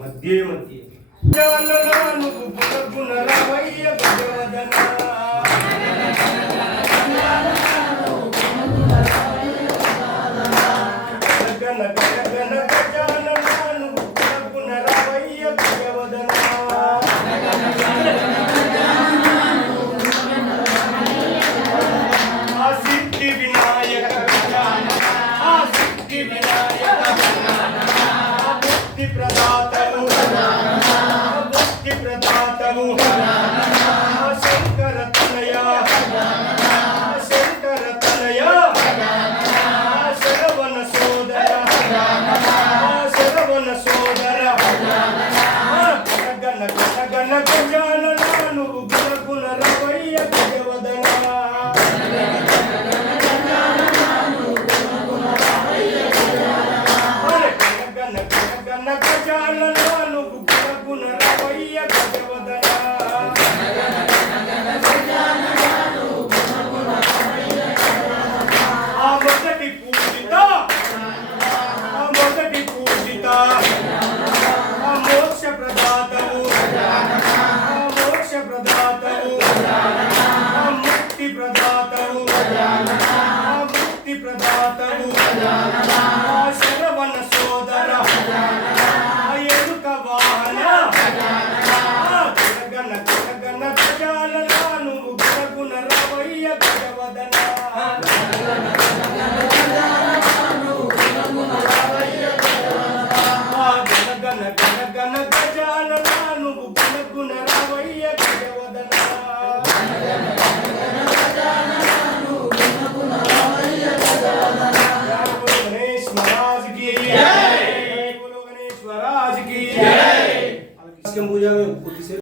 మధ్య మధ్య జాననాను గుణ రవయ్య గజవదన గన గన గన గజాననాను గుణ రవయ్య గజవదన ఆ సిద్ధి వినాయక ఆ సిద్ధి వినాయక ముక్తి ప్రదాతము ముక్తి ప్రదాతము శంకర తనయ శంకర తనయ శరవణ సోదర శరవణ సోదర గణ గణ గణ గజాననాను గుణ గుణ రవయ్య గజవదన గజాననాను గుణ గుణ రవయ్య గజవదన ఆ మొదటి పూజిత ఆ మొదటి పూజిత ఆ మోక్ష ప్రదాతము ఆ మోక్ష ప్రదాతము ఆ ముక్తి ప్రదాతము ఆ ముక్తి ప్రదాతము ఆ శరవణ సోదర ఎరుక వాహన గణ గణ గణ గజాననాను గుణ గుణ రవయ్య గజవదన గణ గణ గణ గణ గజాననాను గుణ గుణ రవయ్య గజవదన गणेश महाराज की जय। बोलो गणेश महाराज की जय। पूजा में